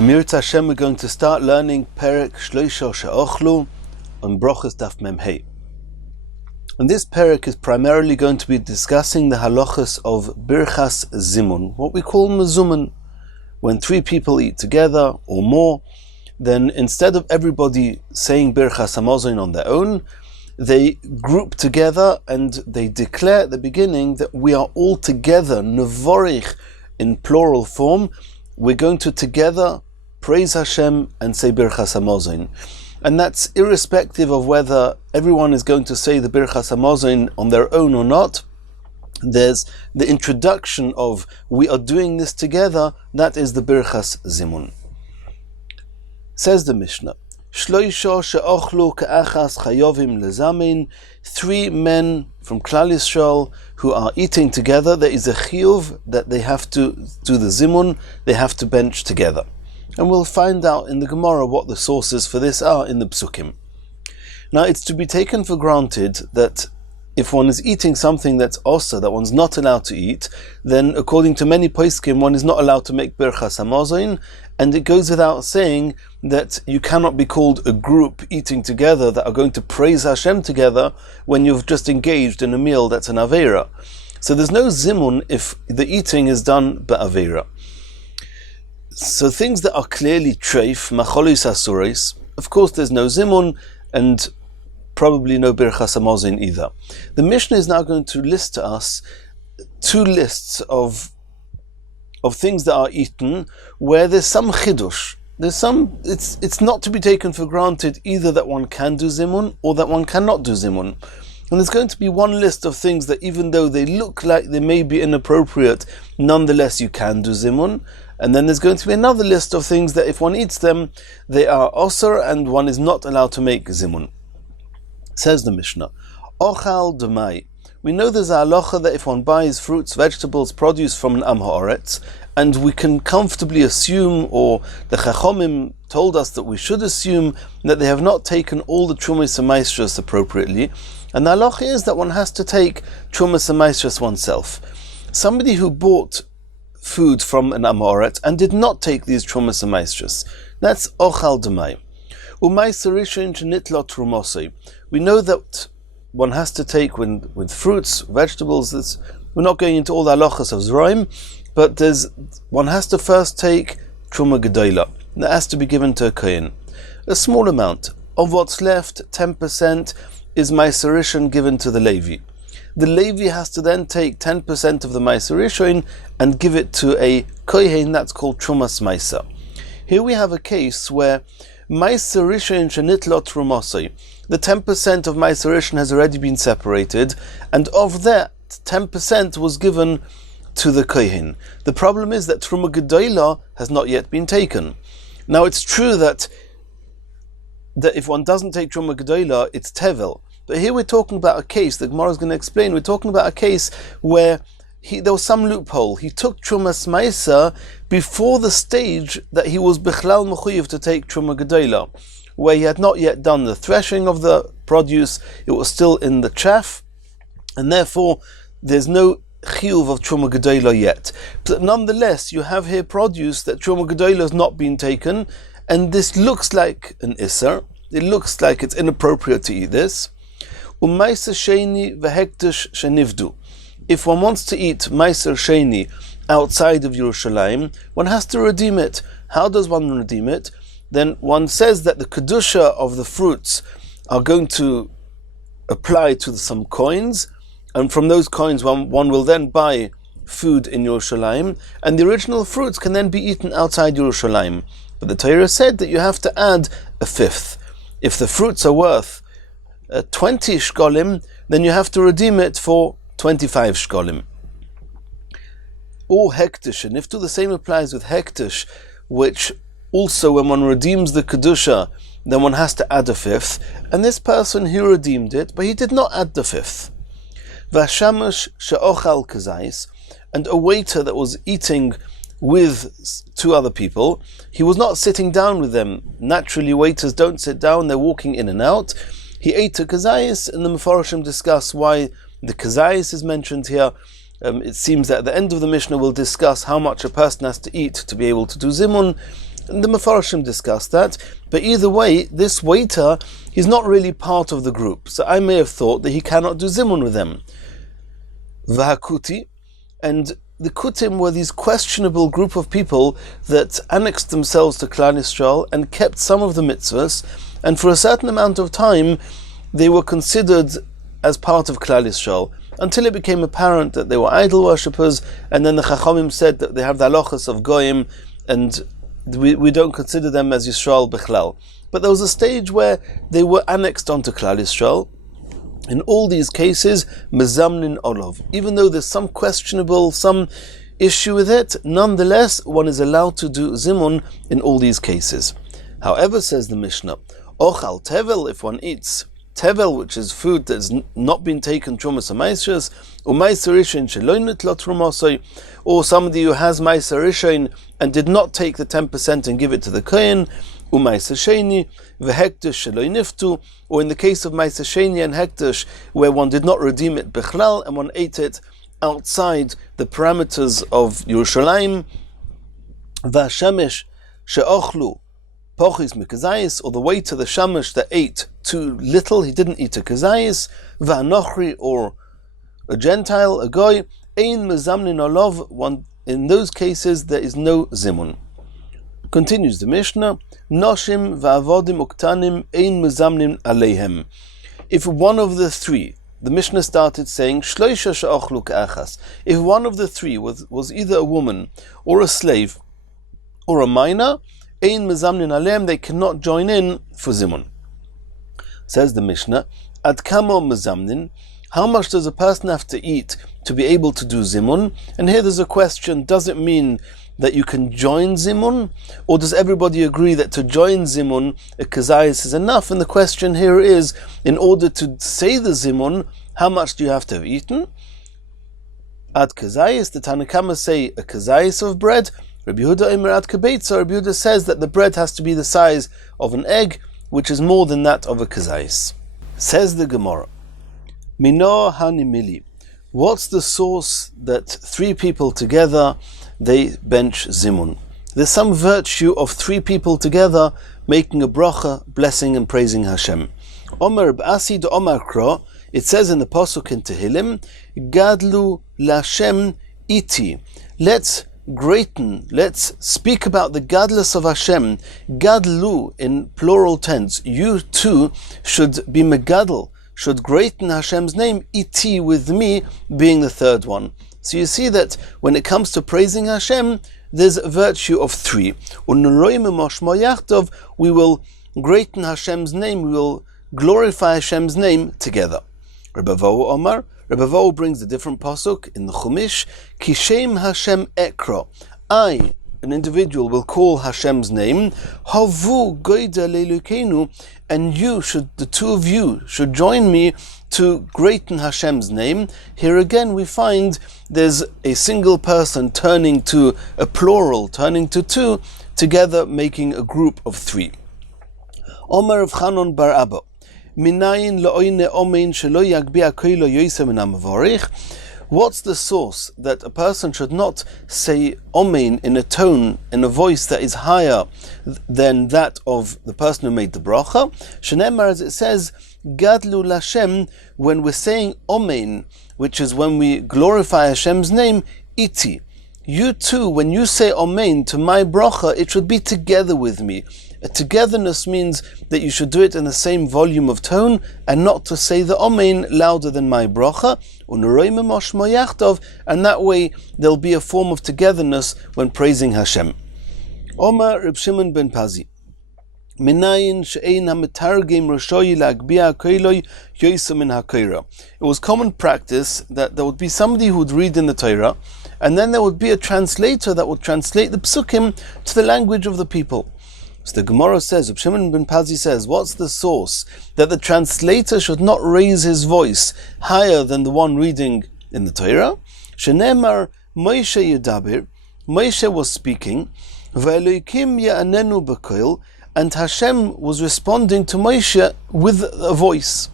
Mirza Hashem, we're going to start learning Perek Shloisha She'ochlu on Brochos Daf Mem Hey. And this Perek is primarily going to be discussing the halachas of Birchas Zimun, what we call Mezuman. When three people eat together or more, then instead of everybody saying Birchas Hamazon on their own, they group together and they declare at the beginning that we are all together, Nevorich in plural form. We're going to together praise Hashem and say Birchas Hamazon. And that's irrespective of whether everyone is going to say the Birchas Hamazon on their own or not. There's the introduction of we are doing this together, that is the Birchas Zimun. Says the Mishnah, Shloisha she'ochlu ka'achas chayovim lezamin, 3 men from Klal Yisrael who are eating together, there is a chiyuv that they have to do the zimun, they have to bench together. And we'll find out in the Gemara what the sources for this are in the Psukim. Now it's to be taken for granted that if one is eating something that's osa, that one's not allowed to eat, then according to many poskim, one is not allowed to make Birchas Hamazon, and it goes without saying that you cannot be called a group eating together that are going to praise Hashem together when you've just engaged in a meal that's an Aveira. So there's no zimun if the eating is done ba'Aveira. So things that are clearly treif, macholis asuris, of course there's no zimun, and probably no Birchas Hamazon either. The Mishnah is now going to list to us 2 lists of things that are eaten where there's some chidush. It's not to be taken for granted either that one can do zimun or that one cannot do zimun. And there's going to be one list of things that even though they look like they may be inappropriate, nonetheless you can do zimun. And then there's going to be another list of things that if one eats them, they are osur and one is not allowed to make zimun. Says the Mishnah, Ochal Demai. We know there's a halacha that if one buys fruits, vegetables, produce from an Am Ha'aretz, and we can comfortably assume, or the Chachomim told us that we should assume, that they have not taken all the Trumas and Maestras appropriately, and the halacha is that one has to take Trumas and Maestras oneself. Somebody who bought food from an Am Ha'aretz and did not take these Trumas and Maestras, that's Ochal Demai. We know that one has to take with fruits, vegetables. We're not going into all the halachas of Zroim, but one has to first take Truma Gedola. That has to be given to a Kohen. A small amount. Of what's left, 10% is Meiser Rishon given to the Levi. The Levi has to then take 10% of the Meiser Rishon and give it to a Kohen, that's called Trumas Meiser. Here we have a case where Meiser Rishon shenitlot trumosai. The 10% of Meiser Rishon has already been separated, and of that, 10% was given to the Kohen. The problem is that Truma Gedola has not yet been taken. Now it's true that if one doesn't take Truma Gedola, it's Tevel. But here we're talking about a case, the Gemara is going to explain, we're talking about a case where there was some loophole. He took Trumas Meiser before the stage that he was Bichlal Mechuyev to take Truma Gedola, where he had not yet done the threshing of the produce, it was still in the chaff, and therefore there's no chiyuv of Truma Gedola yet. But nonetheless, you have here produce that Truma Gedola has not been taken, and this looks like an Isser, it looks like it's inappropriate to eat this. U'maiser sheni v'hektish shenivdu. If one wants to eat Meiser Sheni outside of Yerushalayim, one has to redeem it. How does one redeem it? Then one says that the Kedusha of the fruits are going to apply to some coins, and from those coins one will then buy food in Yerushalayim, and the original fruits can then be eaten outside Yerushalayim. But the Torah said that you have to add a 5th. If the fruits are worth 20 shkolim, then you have to redeem it for 25 shkolim. Or hektish, and if the same applies with hektish, which also when one redeems the kedusha, then one has to add a 5th, and this person he redeemed it, but he did not add the 5th. Vashamash she'ochal kazais, and a waiter that was eating with 2 other people, he was not sitting down with them. Naturally, waiters don't sit down, they're walking in and out. He ate a kazais, and the Mefarshim discuss why the kazais is mentioned here. It seems that at the end of the Mishnah we'll discuss how much a person has to eat to be able to do zimun. And the Mefarshim discussed that, but either way, this waiter, he's not really part of the group, so I may have thought that he cannot do zimun with them. Vahakuti, and the Kutim were these questionable group of people that annexed themselves to Klal Yisrael and kept some of the mitzvahs, and for a certain amount of time they were considered as part of Klal Yisrael, until it became apparent that they were idol worshippers, and then the Chachamim said that they have the halachas of Goyim, and we don't consider them as Yisrael Bechlal. But there was a stage where they were annexed onto Klal Yisrael. In all these cases, mezamnin olov. Even though there's some issue with it, nonetheless, one is allowed to do zimun in all these cases. However, says the Mishnah, ochal tevel, if one eats tevel, which is food that has not been taken trumas amaishes, or meiser rishon sheloinit lo trumosoi, or somebody who has meiser rishon and did not take the 10% and give it to the kohen, u'meiser sheni v'hektish sheloiniftu, or in the case of meiser sheni and hektish, where one did not redeem it bechlal and one ate it outside the parameters of Yerushalayim, v'hashemesh she'ochlu pochis mikazayis, or the weight of the shamash that ate too little, he didn't eat a kazayis, v'anochri, or a Gentile, a goy, ein mezamnin olov, one, in those cases there is no zimun. Continues the Mishnah, noshim va'avodim uktanim ein mezamnin aleihem. If one of the three, the Mishnah started saying, shloisha she'ochlu ka'achas, if one of the three was either a woman, or a slave, or a minor, ein mezamnin aleihem, they cannot join in for zimun. Says the Mishnah, ad kamo mezamnin, how much does a person have to eat to be able to do zimun? And here there's a question, does it mean that you can join zimun? Or does everybody agree that to join zimun, a kazayis is enough? And the question here is, in order to say the zimun, how much do you have to have eaten? Ad kazayis, the Tanakama say a kazayis of bread. Rabbi Yehuda Omer ad kabeitza, Rabbi Yehuda says that the bread has to be the size of an egg, which is more than that of a kazayis. Says the Gemara, Mino hanimili. What's the source that three people together they bench zimun? There's some virtue of three people together making a bracha, blessing and praising Hashem. Omer b'asi de Omer kro. It says in the pasuk in Tehillim, Gadlu Lashem iti. Let's speak about the gadlus of Hashem. Gadlu in plural tense. You too should be megadl, should greaten Hashem's name, iti, with me, being the third one. So you see that when it comes to praising Hashem, there's a virtue of three. We will greaten Hashem's name, we will glorify Hashem's name together. Rebbe Vohu Omar, Rebbe Vohu brings a different pasuk in the Chumash, Kishem Hashem ekro. I, an individual, will call Hashem's name, Havu goida leilukenu, and you should, the two of you, should join me to greaten Hashem's name. Here again we find there's a single person turning to a plural, turning to two, together making a group of three. Omer of Chanon bar Abba, Minayin lo'oine omein shelo yagbia koilo yoisa min ha'mavorich. What's the source that a person should not say omein in a tone, in a voice that is higher than that of the person who made the bracha? Shenemar, as it says, Gadlu Lashem, when we're saying omein, which is when we glorify Hashem's name, iti. You too, when you say omein to my bracha, it should be together with me. A togetherness means that you should do it in the same volume of tone and not to say the omein louder than my bracha, and that way there'll be a form of togetherness when praising Hashem. Omar Reb Shimon ben Pazi, it was common practice that there would be somebody who would read in the Torah, and then there would be a translator that would translate the psukim to the language of the people. So the Gemara says, Reb Shimon ben Pazi says, what's the source that the translator should not raise his voice higher than the one reading in the Torah? Shenemar Moshe Yedabir, Moshe was speaking, Ve'elokim ya'anenu b'koil, and Hashem was responding to Moshe with a voice.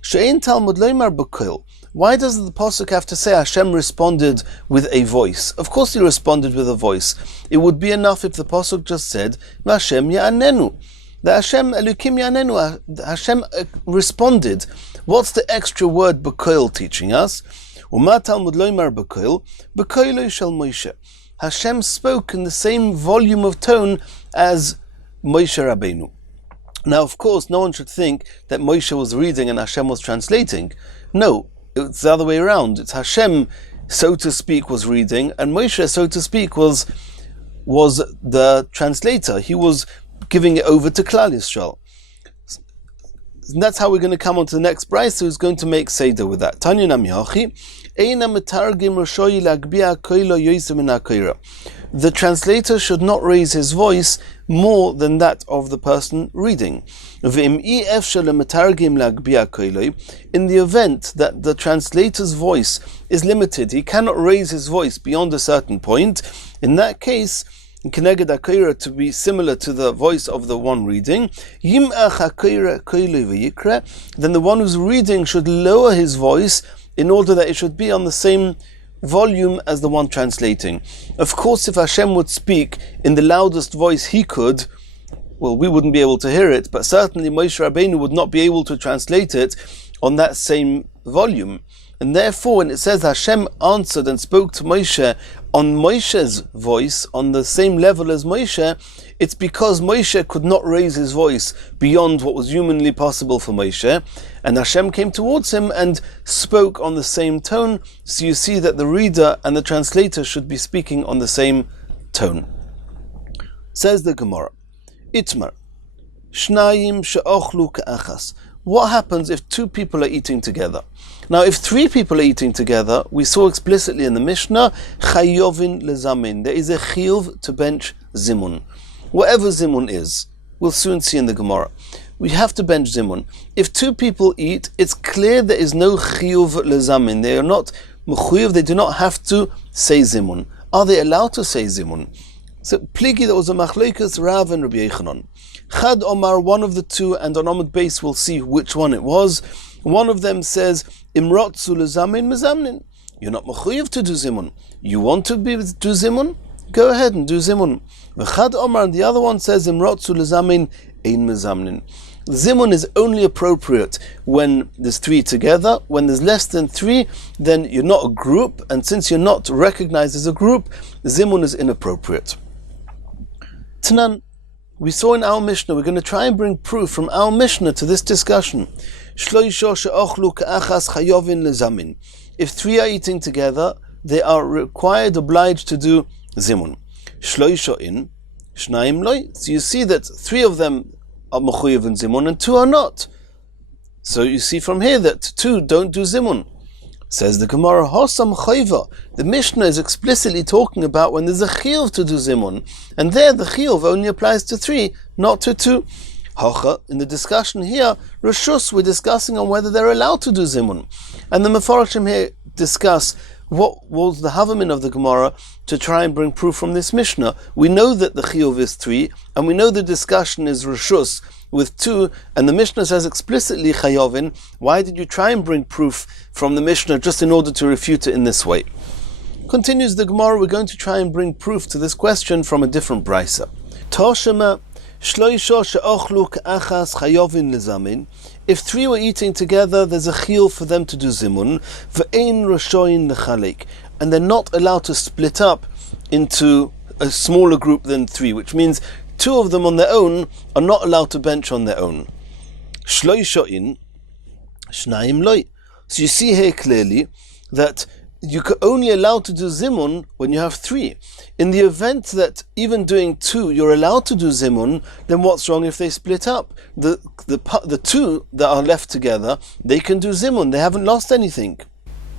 She'ein Talmud leimar b'koil, Why does the pasuk have to say Hashem responded with a voice? Of course he responded with a voice. It would be enough if the pasuk just said, Hashem ya'anenu. The Hashem Elukim ya'anenu, Hashem responded. What's the extra word b'koil teaching us? Uma Talmud loymar b'koil, b'koilo shel Moshe. Hashem spoke in the same volume of tone as Moshe Rabbeinu. Now, of course, no one should think that Moshe was reading and Hashem was translating. No, it's the other way around. It's Hashem, so to speak, was reading, and Moshe, so to speak, was the translator. He was giving it over to Klal Yisrael. And that's how we're going to come on to the next brayso, who's going to make seder with that. Tanya Namiyachi, Eina metargim roshoyi lagbia koilo yoyse min hakoira. The translator should not raise his voice more than that of the person reading. In the event that the translator's voice is limited, he cannot raise his voice beyond a certain point, in that case, Keneged HaKoira, to be similar to the voice of the one reading, then the one who's reading should lower his voice in order that it should be on the same volume as the one translating. Of course, if Hashem would speak in the loudest voice he could, well, we wouldn't be able to hear it, but certainly Moshe Rabbeinu would not be able to translate it on that same volume. And therefore, when it says Hashem answered and spoke to Moshe on Moshe's voice, on the same level as Moshe, it's because Moshe could not raise his voice beyond what was humanly possible for Moshe, and Hashem came towards him and spoke on the same tone. So you see that the reader and the translator should be speaking on the same tone. Says the Gemara, Itmar, Shnayim she'ochlu ka'achas. What happens if two people are eating together? Now, if three people are eating together, we saw explicitly in the Mishnah, chayovin lezamin. There is a chiyuv to bench zimun. Whatever zimun is, we'll soon see in the Gemara. We have to bench zimun. If two people eat, it's clear there is no chiyuv lezamin. They are not mechuyev, they do not have to say zimun. Are they allowed to say zimun? So, pligi, there was a machlokas Rav and Rabbi Yechanan. Chad Omar, one of the two, and on Amud Beis we'll see which one it was. One of them says, Imrotzu lezamin mezamnin. You're not mechuyev to do zimun. You want to do zimun? Go ahead and do zimun. Chad Omar, and the other one says, Imrotzu lezamin ein mezamnin. Zimun is only appropriate when there's three together. When there's less than three, then you're not a group, and since you're not recognized as a group, zimun is inappropriate. Tanan, we saw in our Mishnah, we're going to try and bring proof from our Mishnah to this discussion. If three are eating together, they are obliged to do zimun. So you see that three of them are mechuyev in zimun and two are not. So you see from here that two don't do zimun. Says the Gemara, Hosam Chayva. The Mishnah is explicitly talking about when there's a chiyuv to do zimun, and there the chiyuv only applies to three, not to two. Hocha, in the discussion here, Rishus, we're discussing on whether they're allowed to do zimun. And the Mefarshim here discuss what was the havamin of the Gemara to try and bring proof from this Mishnah. We know that the chiyuv is three, and we know the discussion is Rishus with two, and the Mishnah says explicitly chayovin. Why did you try and bring proof from the Mishnah just in order to refute it in this way? Continues the Gemara, we're going to try and bring proof to this question from a different brayso. Toshema shloisha she'ochlu ka'achas chayovin lezamin. If three were eating together, there's a chiyuv for them to do zimun, ve'ein roshoin lechalek, and they're not allowed to split up into a smaller group than three, which means two of them on their own are not allowed to bench on their own. Shloisha in, shnayim loy. So you see here clearly that you are only allowed to do zimun when you have three. In the event that even doing two, you're allowed to do zimun, then what's wrong if they split up? The two that are left together, they can do zimun. They haven't lost anything.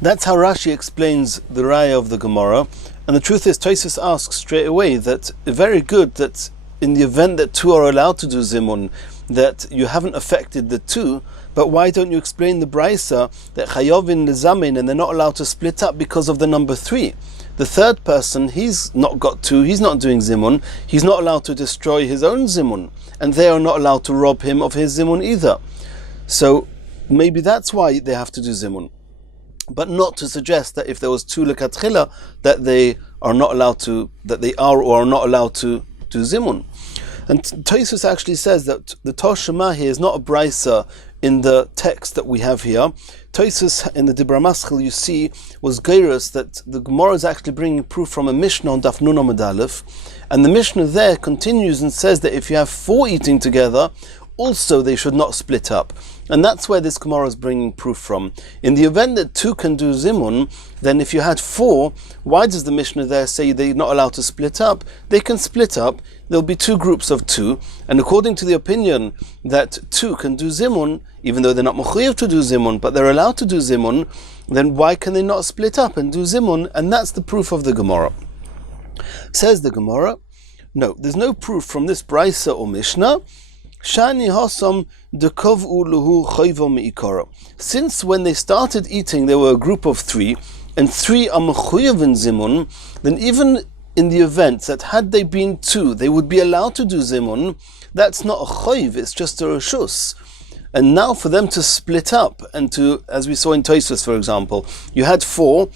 That's how Rashi explains the raya of the Gemara. And the truth is, Tosfos asks straight away that very good that in the event that two are allowed to do zimun, that you haven't affected the two, but why don't you explain the brayso that chayovin lezamin and they're not allowed to split up because of the number three? The third person, he's not got two, he's not doing zimun, he's not allowed to destroy his own zimun, and they are not allowed to rob him of his zimun either. So maybe that's why they have to do zimun. but not to suggest that if there was two lekatchila, that they are not allowed to, that they are or are not allowed to do zimun. And Tosfos actually says that the Toshima here is not a brisa in the text that we have here. Tosfos in the Dibra Maschil, you see, was geirus that the Gemara is actually bringing proof from a Mishnah on Daf Nun Amud Aleph, and the Mishnah there continues and says that if you have four eating together, also they should not split up. And that's where this Gemara is bringing proof from. In the event that two can do zimun, then if you had four, why does the Mishnah there say they're not allowed to split up? They can split up. There'll be two groups of two. And according to the opinion that two can do zimun, even though they're not mechuyev to do zimun, but they're allowed to do zimun, then why can they not split up and do zimun? And that's the proof of the Gemara. Says the Gemara, no, there's no proof from this brisa or Mishnah. Shani Hasam Dekov'u Luhu Chayva Me'ikara. Since when they started eating, there were a group of three, and three are mechuyev in zimun, then even in the event that had they been two, they would be allowed to do zimun, that's not a chayv, it's just a reshus. And now for them to split up, and to, as we saw in Tosfos, for example, you had four,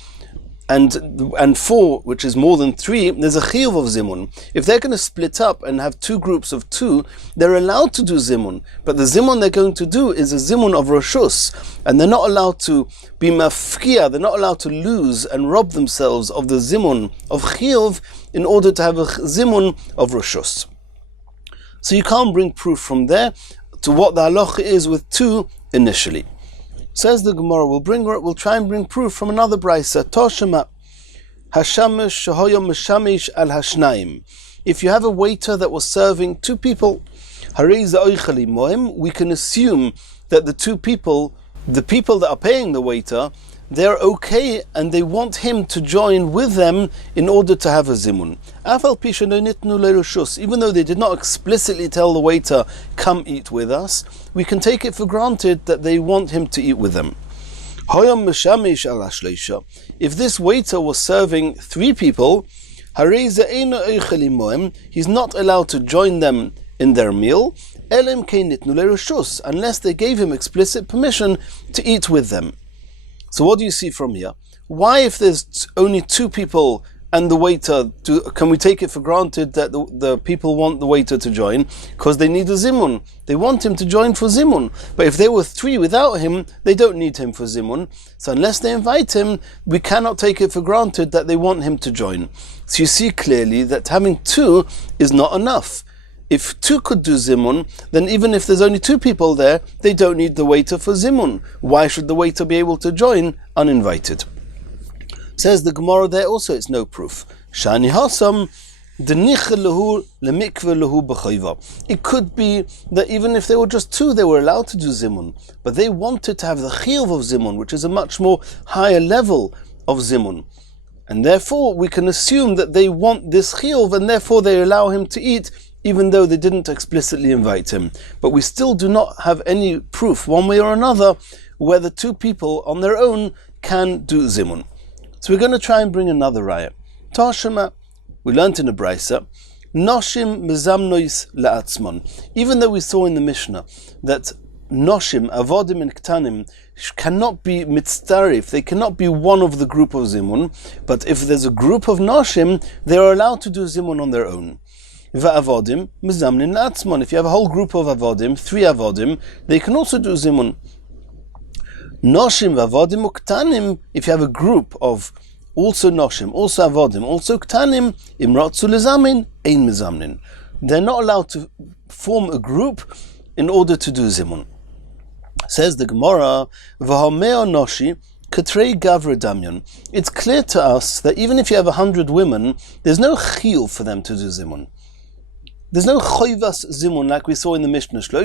and four, which is more than three, there's a chiyuv of zimun. If they're going to split up and have two groups of two, they're allowed to do zimun. But the zimun they're going to do is a zimun of reshus, and they're not allowed to be mafkia, they're not allowed to lose and rob themselves of the zimun of chiyuv in order to have a zimun of reshus. So you can't bring proof from there to what the halacha is with two initially. Says the Gemara, we'll try and bring proof from another brisa. Toshima Hashamish Shahoyom Meshamish al Hashnaim. If you have a waiter that was serving two people, we can assume that the people that are paying the waiter, they're okay and they want him to join with them in order to have a zimun. Even though they did not explicitly tell the waiter, come eat with us, we can take it for granted that they want him to eat with them. If this waiter was serving three people, he's not allowed to join them in their meal, unless they gave him explicit permission to eat with them. So what do you see from here? Why, if there's only two people and the waiter, can we take it for granted that the people want the waiter to join? Because they need a zimun. They want him to join for zimun. But if there were three without him, they don't need him for zimun. So unless they invite him, we cannot take it for granted that they want him to join. So you see clearly that having two is not enough. If two could do zimun, then even if there's only two people there, they don't need the waiter for zimun. Why should the waiter be able to join uninvited? Says the Gemara there also, it's no proof. Shani Hasam Denichelahu Lemikvelahu B'chayva. It could be that even if they were just two, they were allowed to do zimun, but they wanted to have the chiyuv of zimun, which is a much more higher level of zimun. And therefore we can assume that they want this chiyuv, and therefore they allow him to eat, even though they didn't explicitly invite him. But we still do not have any proof, one way or another, whether two people on their own can do zimun. So we're going to try and bring another raya. Tashema, we learnt in the brisa, noshim mezamnois la'atzmon. Even though we saw in the Mishnah that noshim, avodim and ktanim, cannot be mitztarif, they cannot be one of the group of zimun, but if there's a group of noshim, they are allowed to do zimun on their own. Va'avodim mezamnin la'atzmon. If you have a whole group of avodim, three avodim, they can also do zimun. Noshim v'avodim uktanim, if you have a group of also noshim, also avodim, also ktanim, imratzu lezamin, ein mezamnin. They're not allowed to form a group in order to do zimun. Says the Gemara, v'hameo noshi katrei gavra damyon. It's clear to us that even if you have 100 women, there's no chiyuv for them to do zimun. There's no choivas zimun like we saw in the Mishnah. That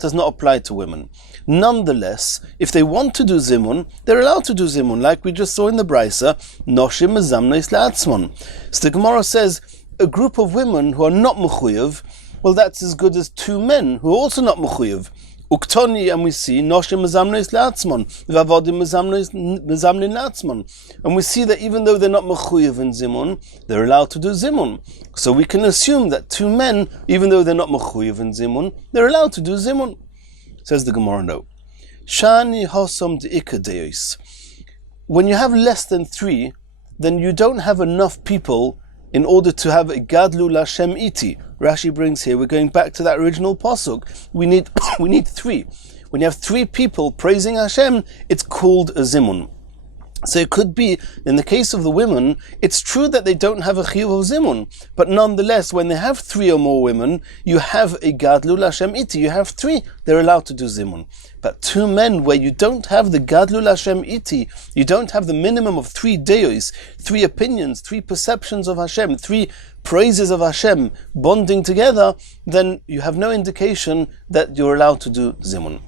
does not apply to women. Nonetheless, if they want to do zimun, they're allowed to do zimun, like we just saw in the brisa. Noshim mezamnois la'atzmon. So the Gemara says a group of women who are not mechuyev, well, that's as good as two men who are also not mechuyev. Uktoni, and we see noshim mezamnois la'atzmon, v'avodim mezamnin la'atzmon, and we see that even though they're not mechuyev in zimun, they're allowed to do zimun. So we can assume that two men, even though they're not mechuyev in zimun, they're allowed to do zimun. Says the Gemara, no. Shani hosom deikadeus. When you have less than 3, then you don't have enough people in order to have a gadlu lashem iti. Rashi brings here, we're going back to that original pasuk. We need 3. When you have 3 people praising Hashem, it's called a zimun. So it could be, in the case of the women, it's true that they don't have a chiyuv of zimun, but nonetheless, when they have 3 or more women, you have a gadlu lashem iti. You have 3, they're allowed to do zimun. But 2 men, where you don't have the gadlu lashem iti, you don't have the minimum of 3 deos, 3 opinions, 3 perceptions of Hashem, 3 praises of Hashem bonding together, then you have no indication that you're allowed to do zimun.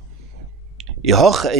Now that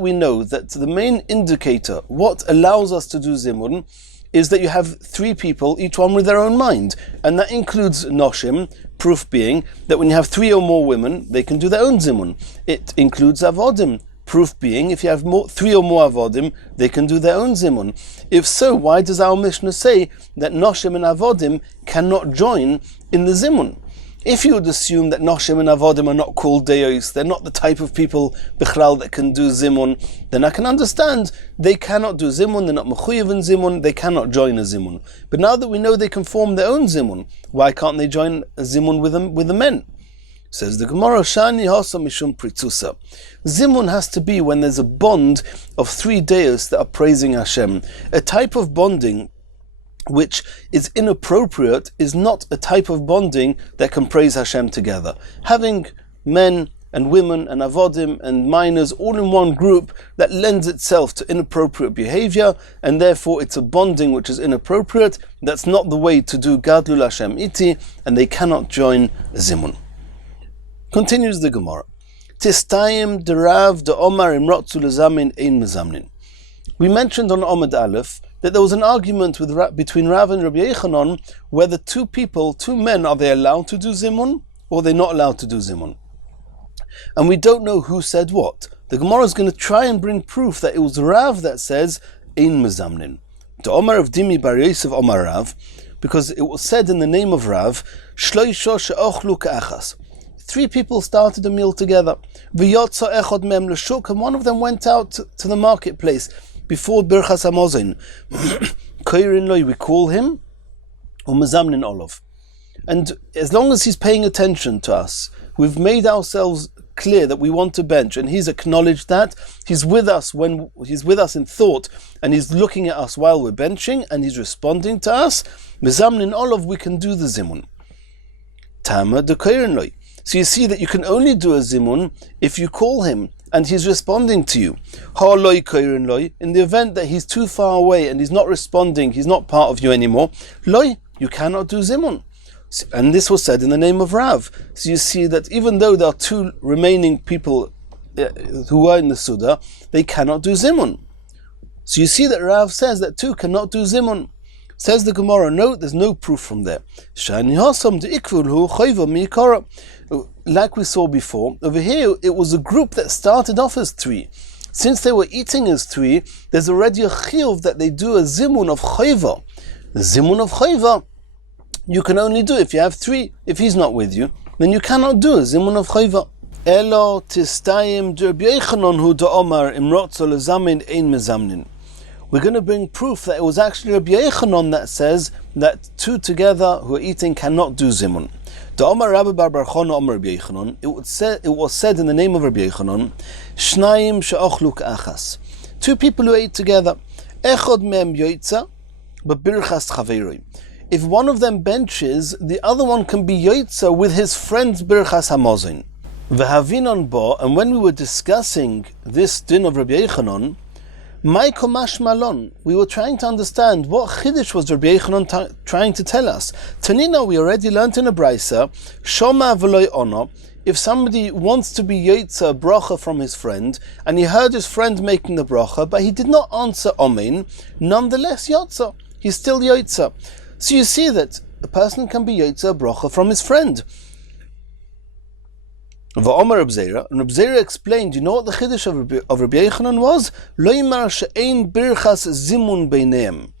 we know that the main indicator, what allows us to do zimun, is that you have 3 people, each one with their own mind. And that includes noshim, proof being that when you have 3 or more women, they can do their own zimun. It includes avodim, proof being if you have 3 or more avodim, they can do their own zimun. If so, why does our Mishnah say that noshim and avodim cannot join in the zimun? If you would assume that noshim and avodim are not called deos, they're not the type of people bichlal that can do zimun, then I can understand they cannot do zimun, they're not mechuyev in zimun, they cannot join a zimun. But now that we know they can form their own zimun, why can't they join a zimun with the men? Says the Gemara, Shani hasa mishum pritzusa. Zimun has to be when there's a bond of 3 deos that are praising Hashem. A type of bonding which is inappropriate is not a type of bonding that can praise Hashem together. Having men and women and avodim and minors all in one group, that lends itself to inappropriate behavior, and therefore it's a bonding which is inappropriate. That's not the way to do gadlu Hashem iti, and they cannot join zimun. Continues the Gemara. Tistayim derav de Omar imrotzu lezamin ein mezamnin. We mentioned on Omid Aleph that there was an argument between Rav and Rabbi Yechanan whether 2 men, are they allowed to do zimun or they're not allowed to do zimun. And we don't know who said what. The Gemara is going to try and bring proof that it was Rav that says ein mezamnin. The Omar of Dimi bar Yosef Omar Rav, because it was said in the name of Rav, shloisho she'ochlu ka'achas. 3 people started a meal together. V'yotza echad mem l'shuk, and one of them went out to the marketplace before Birchas Hamazon. Koirin loy, we call him, or mezamnin olav. And as long as he's paying attention to us, we've made ourselves clear that we want to bench, and he's acknowledged that. He's with us when he's with us in thought, and he's looking at us while we're benching, and he's responding to us. Mezamnin olav, we can do the zimun. Tama de koirin loy. So you see that you can only do a zimun if you call him and he's responding to you. Ha loy koirin loy, in the event that he's too far away and he's not responding, he's not part of you anymore, loy, you cannot do zimun. And this was said in the name of Rav. So you see that even though there are 2 remaining people who are in the Suda, they cannot do zimun. So you see that Rav says that 2 cannot do zimun. Says the Gemara, no, there's no proof from there. Like we saw before, over here it was a group that started off as 3. Since they were eating as 3, there's already a chiyuv that they do a zimun of chayva. The zimun of chayva you can only do if you have 3. If he's not with you, then you cannot do a zimun of chayva. Elo tistayim Rabbi Yechanan hu da'omar imrotzo lezamin ein mezamnin. We're going to bring proof that it was actually Rabbi Yechanan that says that 2 together who are eating cannot do zimun. The Omar Rabbi bar Barchona Omar Rabbi Yechanan, it was said in the name of Rabbi Yechanan, Shnayim she'ochlu ka'achas. 2 people who ate together. Echod mem yoitza, b'birchas chaveroi. If one of them benches, the other one can be yoitza with his friend's birchas hamazon. V'havinon bo, and when we were discussing this din of Rabbi Yechanan, my komash malon, we were trying to understand what chiddush was Rabbi Yechanan trying to tell us. Tanina, we already learnt in a brisa, shoma v'loy ono, if somebody wants to be yotza bracha from his friend, and he heard his friend making the bracha, but he did not answer amen, nonetheless yotza, he's still yotza. So you see that a person can be yotza bracha from his friend. V'omar Reb Zera, and Reb Zera explained, you know what the chiddush of Rabbi Yechanan was? Lo yimar she'ein birchas zimun beineim.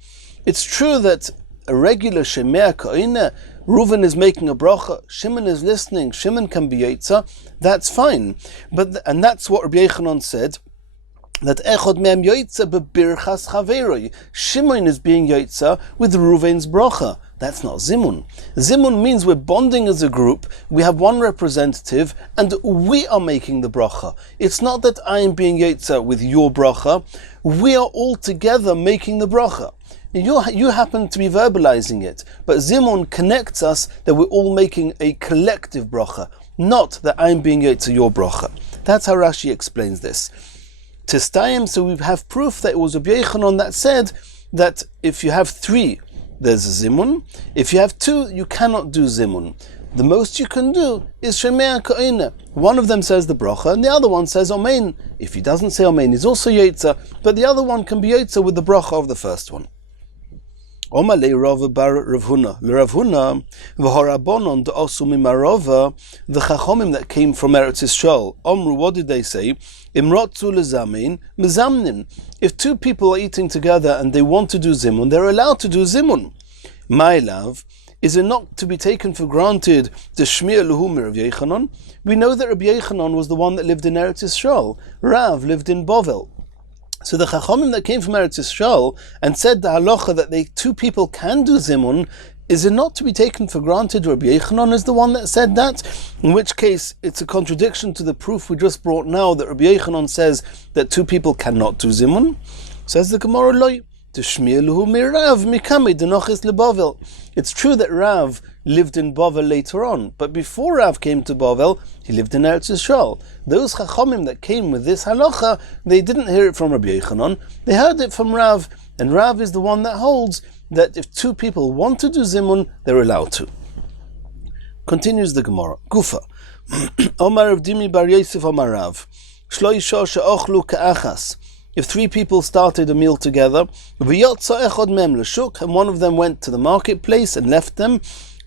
It's true that a regular shemea ka'ina Reuven is making a bracha, Shimon is listening, Shimon can be Yotza, that's fine. And that's what Rabbi Yochanan said, that Echad me'em Yotza bebirchas chaveroi. Shimon is being Yotza with Reuven's bracha. That's not Zimun. Zimun means we're bonding as a group, we have one representative, and we are making the bracha. It's not that I am being Yotza with your bracha, we are all together making the bracha. You happen to be verbalizing it, but Zimun connects us that we're all making a collective bracha, not that I'm being Yotza your bracha. That's how Rashi explains this. Testayim, so we have proof that it was Rabbi Yochanan that said that if you have 3, there's a zimun. If you have 2, you cannot do zimun. The most you can do is shemea ka'ina. One of them says the bracha, and the other one says amen. If he doesn't say amen, he's also yotza, but the other one can be yotza with the bracha of the first one. Omar le Rav bar Rav Huna, le Rav Huna v'harabonon de'osu mimarova, the chachomim that came from Eretz Yisrael. Omru, what did they say? Imrotzu lezamin mezamnin. If 2 people are eating together and they want to do zimun, they're allowed to do zimun. My love, is it not to be taken for granted the shmiya luhumir of Yochanan? We know that Rabbi Yochanan was the one that lived in Eretz Yisrael. Rav lived in Bovel. So the Chachamim that came from Eretz Yisrael and said the halacha that 2 people can do zimun, is it not to be taken for granted Rabbi Yochanan is the one that said that? In which case, it's a contradiction to the proof we just brought now that Rabbi Yochanan says that 2 people cannot do zimun. Says the Gemara, loy, tishmiya luhu mirav mikami denochis leBavel. It's true that Rav lived in Bavel later on, but before Rav came to Bavel, he lived in Eretz Yisrael. Those Chachamim that came with this halacha, they didn't hear it from Rabbi Yochanan, they heard it from Rav, and Rav is the one that holds that if 2 people want to do zimun, they're allowed to. Continues the Gemara. Gufa. Omar of Dimi bar Yosef Omar Rav. Shloisha she'ochlu ka'achas. If 3 people started a meal together, v'yotza echad mem l'shuk, and one of them went to the marketplace and left them,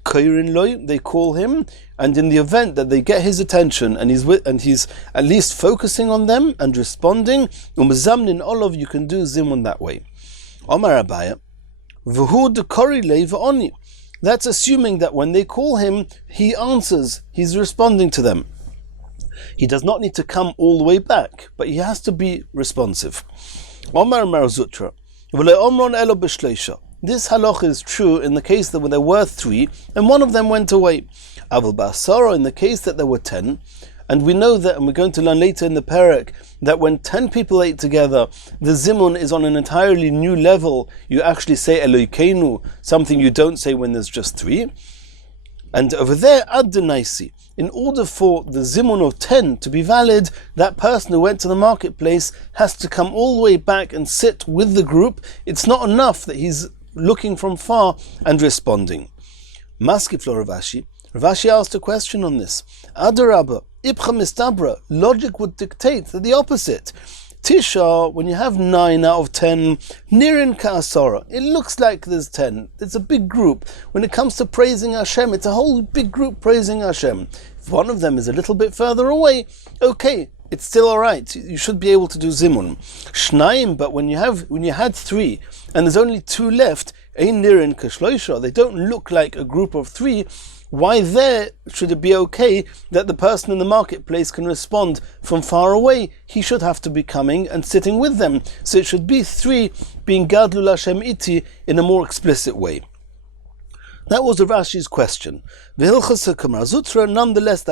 kairin loy, they call him, and in the event that they get his attention and he's at least focusing on them and responding, umazamnin olav, you can do zimun that way. Omar Abaya, v'hu dekori le v'oni. That's assuming that when they call him, he answers, he's responding to them. He does not need to come all the way back, but he has to be responsive. Omar Marzutra, v'le omron elo b'shleisha. This halach is true in the case that there were 3 and one of them went away. Aval ba'asara, in the case that there were 10, and we know that, and we're going to learn later in the parak, that when 10 people ate together, the zimun is on an entirely new level. You actually say Elokeinu, something you don't say when there's just 3. And over there, ad denaisi, in order for the zimun of 10 to be valid, that person who went to the marketplace has to come all the way back and sit with the group. It's not enough that he's looking from far and responding. Maskif lo Ravashi. Ravashi asked a question on this. Adarabba, Ibcha mistabra, logic would dictate that the opposite. Tisha, when you have 9 out of 10, Nirin Ka'asara, it looks like there's 10. It's a big group. When it comes to praising Hashem, it's a whole big group praising Hashem. If one of them is a little bit further away, okay, it's still alright. You should be able to do Zimun. Shnaim, but when you had 3, and there's only 2 left, Ein Nirin Kashloisha, they don't look like a group of 3, why there should it be okay that the person in the marketplace can respond from far away? He should have to be coming and sitting with them. So it should be 3 being Gadlul Hashem Iti in a more explicit way. That was Rashi's question. Nonetheless, the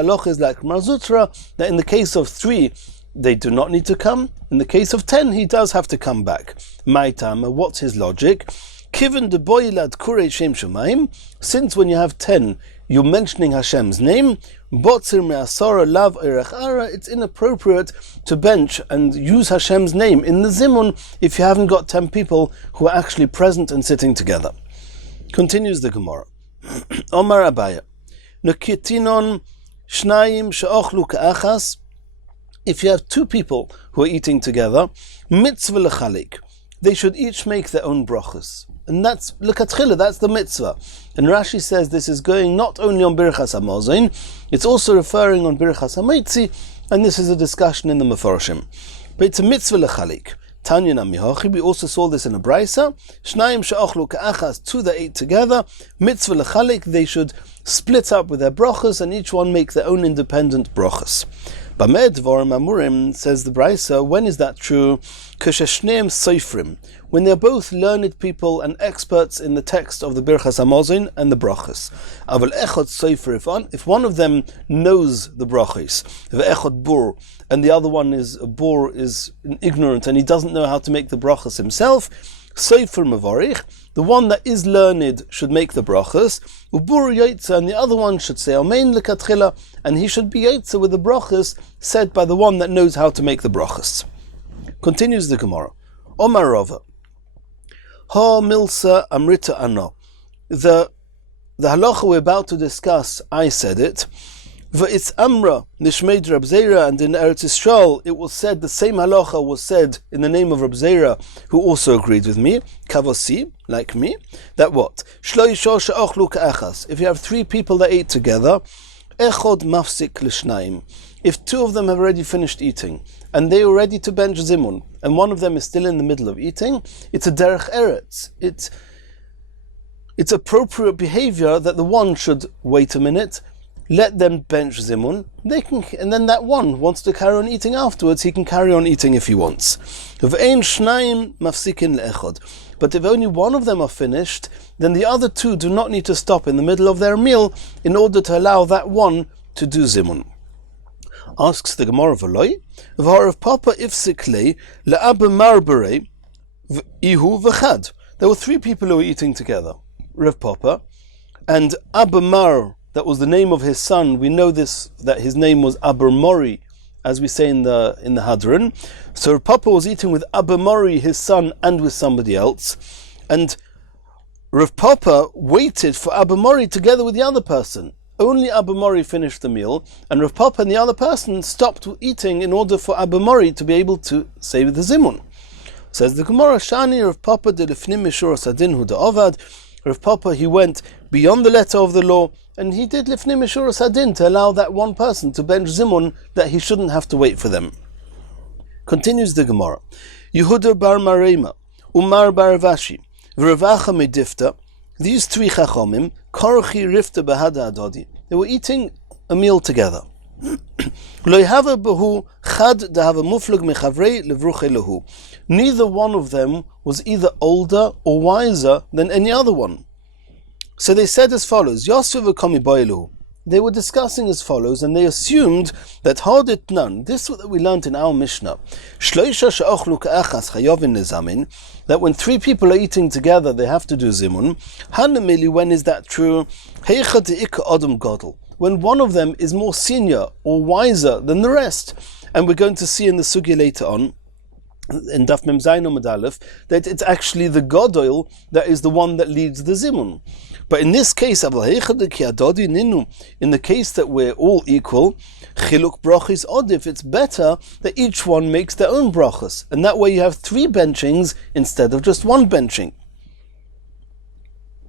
halacha is like Marzutra, that in the case of 3, they do not need to come. In the case of 10, he does have to come back. Ma'itama, what's his logic? Kiven de boilad kurei shem shemaim, since when you have 10, you're mentioning Hashem's name, botzir me'asara lav erech ara, it's inappropriate to bench and use Hashem's name in the zimun if you haven't got 10 people who are actually present and sitting together. Continues the Gemara. Omar Abaya, Nakitinon shnayim she'ochlu ka'achas, if you have 2 people who are eating together, mitzvah lechalik, they should each make their own brachas. And that's l'katchila, that's the mitzvah. And Rashi says this is going not only on birchas hamazon, it's also referring on birchas hamaitzi, and this is a discussion in the Mefarshim. But it's a mitzvah lechalik. Tanya namihachi, we also saw this in a brisa. Shnayim she'achlu ka'achas, two that ate together. Mitzvah lechalik, they should split up with their brachas and each one make their own independent brachas. Bamed dvarim amurim, says the brisa, when is that true? K'sheshneim soifrim, when they're both learned people and experts in the text of the Birchas Hamazon and the brachas. Aval echad soifer, if one of them knows the brachas, ve'echad bur, and the other one is ignorant and he doesn't know how to make the brachas himself, soifer mavarich, the one that is learned should make the brachas, ubur yaitza, and the other one should say amen lekatchila, and he should be yaitza with the brachas said by the one that knows how to make the brachas. Continues the Gemara. Omar Rava. Ha milsa amrita ano. The halacha we're about to discuss, I said it. V'itz amra nishmeid Rab Zera, and in Eretz Yisrael it was said, the same halacha was said in the name of Rab Zera, who also agreed with me, kavosi, like me, that what? Shloisho she'ochlu ka'achas. If you have three people that ate together, echod mafsik l'shnayim. If two of them have already finished eating, and they are ready to bench zimun, and one of them is still in the middle of eating, it's a derech eretz. It's appropriate behavior that the one should wait a minute, let them bench zimun, and then that one wants to carry on eating afterwards, he can carry on eating if he wants. V'ein shnayim mafsikin le'echod. But if only one of them are finished, then the other two do not need to stop in the middle of their meal in order to allow that one to do zimun. Asks the Gemara v'loi, v'harav papa ifsiklei le'abba marbere ihu v'chad. There were three people who were eating together. Rav Papa and Abba Mar, that was the name of his son. We know this, that his name was Abba Mori, as we say in the Hadron. So Rav Papa was eating with Abba Mori, his son, and with somebody else. And Rav Papa waited for Abba Mori together with the other person. Only Abba Mori finished the meal, and Rav Papa and the other person stopped eating in order for Abba Mori to be able to say the zimun. Says the Gemara, Shani Rav Papa de lifnim mishur sadin hu da'avad. Rav Papa, he went beyond the letter of the law, and he did lifnim mishur sadin to allow that one person to bench zimun that he shouldn't have to wait for them. Continues the Gemara. Yehuda bar Marema, Umar bar Vashi, V'Ravacha medifta. These three chachomim, korchi rifta bahada adodi, they were eating a meal together. Neither one of them was either older or wiser than any other one. So they said as follows, they were discussing as follows, and they assumed that this that we learned in our Mishnah, that when three people are eating together, they have to do zimun. When is that true? When one of them is more senior or wiser than the rest. And we're going to see in the sugya later on, in Daf Mem Zayin Amud Aleph, that it's actually the Godol that is the one that leads the zimun. But in this case, in the case that we're all equal, chiluk brachis odif, it's better that each one makes their own brachas, and that way you have three benchings instead of just one benching.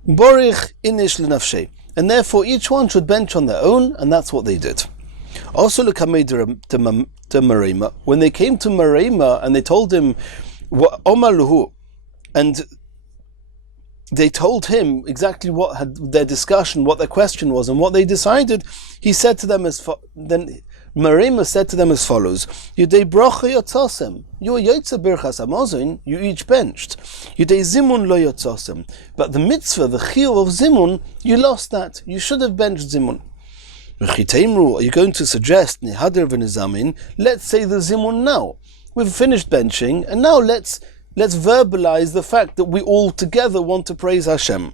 Borich inish l'nafshei, and therefore each one should bench on their own, and that's what they did. Also, when they came to Marema and they told him, and they told him exactly what had their discussion, what their question was, and what they decided, he said to them then Marema said to them as follows: Yudei bracha yotzosem, you are yotze birchas hamazon, you each benched. Yudei zimun lo yotzosem, but the mitzvah, the chiyuv of zimun, you lost that. You should have benched zimun. Are you going to suggest nihader v'nizamin? Let's say the zimun now. We've finished benching, and now let's verbalize the fact that we all together want to praise Hashem.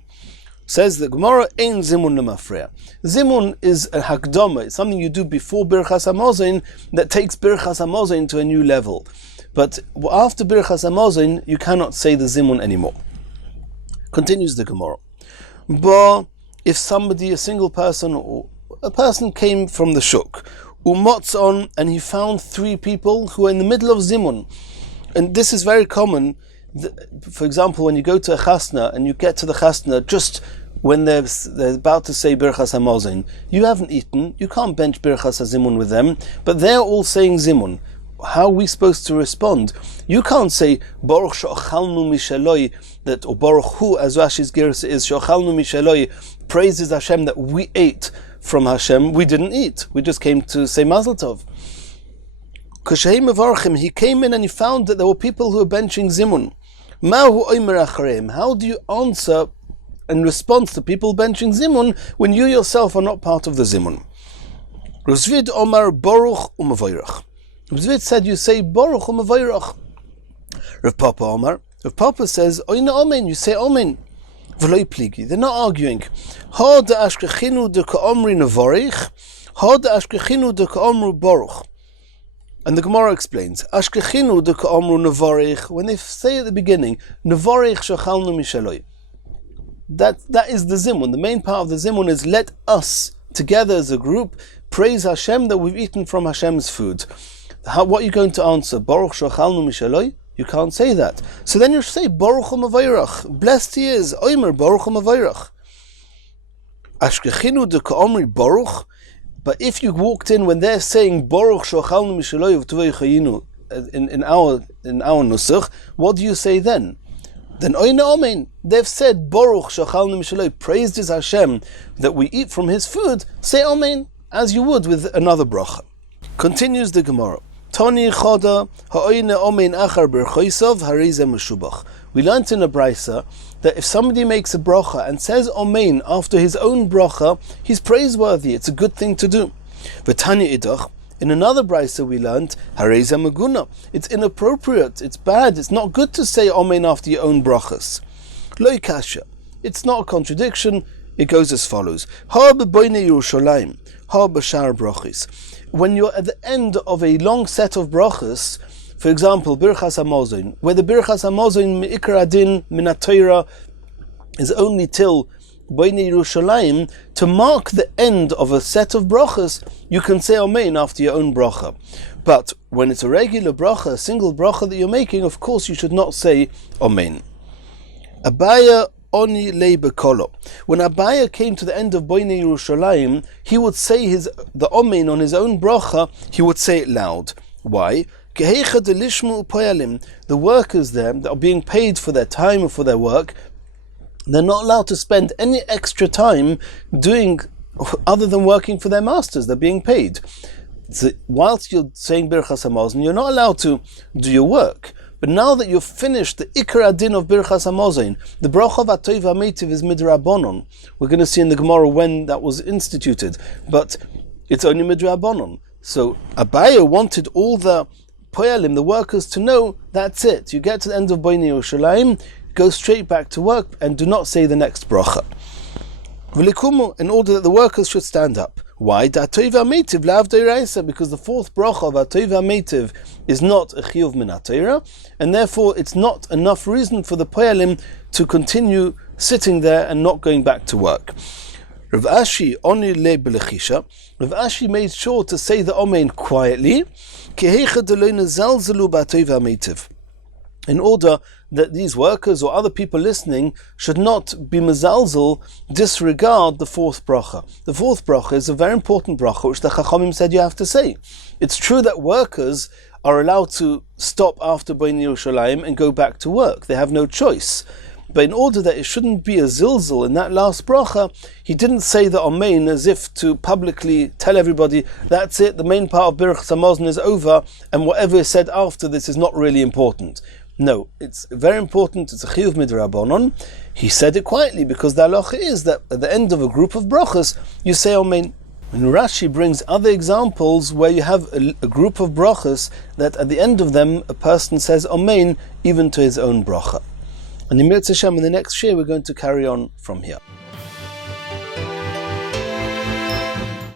Says the Gemara, Ein zimun lemafreya. Zimun is a hakdama. It's something you do before Birchas Hamazon that takes Birchas Hamazon to a new level. But after Birchas Hamazon, you cannot say the zimun anymore. Continues the Gemara. But if somebody, a single person, or a person came from the shuk, umotzon, and he found three people who are in the middle of zimun, and this is very common. For example, when you go to a chasna and you get to the chasna just when they're about to say Birchas Hamazon, you haven't eaten, you can't bench Birchas Hazimun with them, but they're all saying Zimun. how are we supposed to respond? You can't say Baruch she'ochalnu mishaloi, that, or Baruch Hu, as Rashi's gersa is, she'ochalnu mishaloi, praises Hashem that we ate from Hashem. We didn't eat. We just came to say Mazel Tov. He came in and he found that there were people who were benching zimun. How do you answer in response to people benching zimun when you yourself are not part of the zimun? Ruzvid Omar Baruch u'Mavayrach. Ruzvid said you say Baruch u'Mavayrach. Rav Papa Omar. Rav Papa says Oyna Omen. You say Omen. V'loi pligi. They're not arguing. Ha da'ashkechinu deka'omri nevarich. Ha da'ashkechinu deka'omru Baruch. And the Gemara explains, Ashkechinu de ka'omru nevarich, when they say at the beginning, nevarich shachalnu mishaloi. That is the zimun. The main part of the zimun is let us, together as a group, praise Hashem that we've eaten from Hashem's food. What are you going to answer? Baruch shachalnu mishaloi? You can't say that. So then you say, Baruch u'Mavayrach. Blessed he is, Omer Baruch u'Mavayrach. Ashkechinu de ka'omri Baruch. But if you walked in when they're saying Baruch shochalnu mishaloi v'tuvei chayinu in our nusach, what do you say then? Then Oyna Omen. They've said Baruch shochalnu mishaloi, praised is Hashem that we eat from His food. Say Omen as you would with another bracha. Continues the Gemara. Tani choda ha'oyna Omen achar berchoisov harize meshubach. We learnt in a brisa that if somebody makes a bracha and says Omen after his own bracha, he's praiseworthy. It's a good thing to do. But Tanya idach, in another brisa we learnt hareza maguna. It's inappropriate. It's bad. It's not good to say Omen after your own brachas. Lo kasha. It's not a contradiction. It goes as follows: Ha b'boine Yerushalayim, ha b'shar brachis. When you're at the end of a long set of brachas, for example, Birchas HaMazon, where the Birchas HaMazon Me'ikar Adin Min HaTorah is only till B'nai Yerushalayim, to mark the end of a set of brachas, you can say Amen after your own bracha. But when it's a regular bracha, a single bracha that you're making, of course you should not say Amen. Abaya Oni Le Bekolo. When Abaya came to the end of B'nai Yerushalayim, he would say the Amen on his own bracha, he would say it loud. Why? The workers there that are being paid for their time or for their work, they're not allowed to spend any extra time doing other than working for their masters. They're being paid. So whilst you're saying Birchas HaMazon, you're not allowed to do your work. But now that you've finished the Ikar Adin of Birchas HaMazon, the bracha of Atov HaMeitiv is midrabanon. We're going to see in the Gemara when that was instituted, but it's only midrabanon. So Abaya wanted all the Poyalim, the workers, to know that's it. You get to the end of B'nai Yerushalayim, go straight back to work and do not say the next bracha. V'likumu, in order that the workers should stand up. Why? Because the fourth bracha of Atov HaMeitiv is not a chiyuv min HaTorah, and therefore it's not enough reason for the Poyalim to continue sitting there and not going back to work. Rav Ashi oni le belechisha. Rav Ashi made sure to say the Amen quietly, in order that these workers or other people listening should not be mezalzel, disregard the fourth bracha. The fourth bracha is a very important bracha which the Chachamim said you have to say. It's true that workers are allowed to stop after B'nai Yerushalayim and go back to work. They have no choice. But in order that it shouldn't be a zilzal in that last bracha, he didn't say the Amen as if to publicly tell everybody, that's it, the main part of Birchas HaMazon is over, and whatever is said after this is not really important. No, it's very important, it's a chiyuv midrabanon. He said it quietly because the halacha is that at the end of a group of brachas, you say Amen. And Rashi brings other examples where you have a group of brachas that at the end of them, a person says Amen even to his own bracha. And in the next share we're going to carry on from here.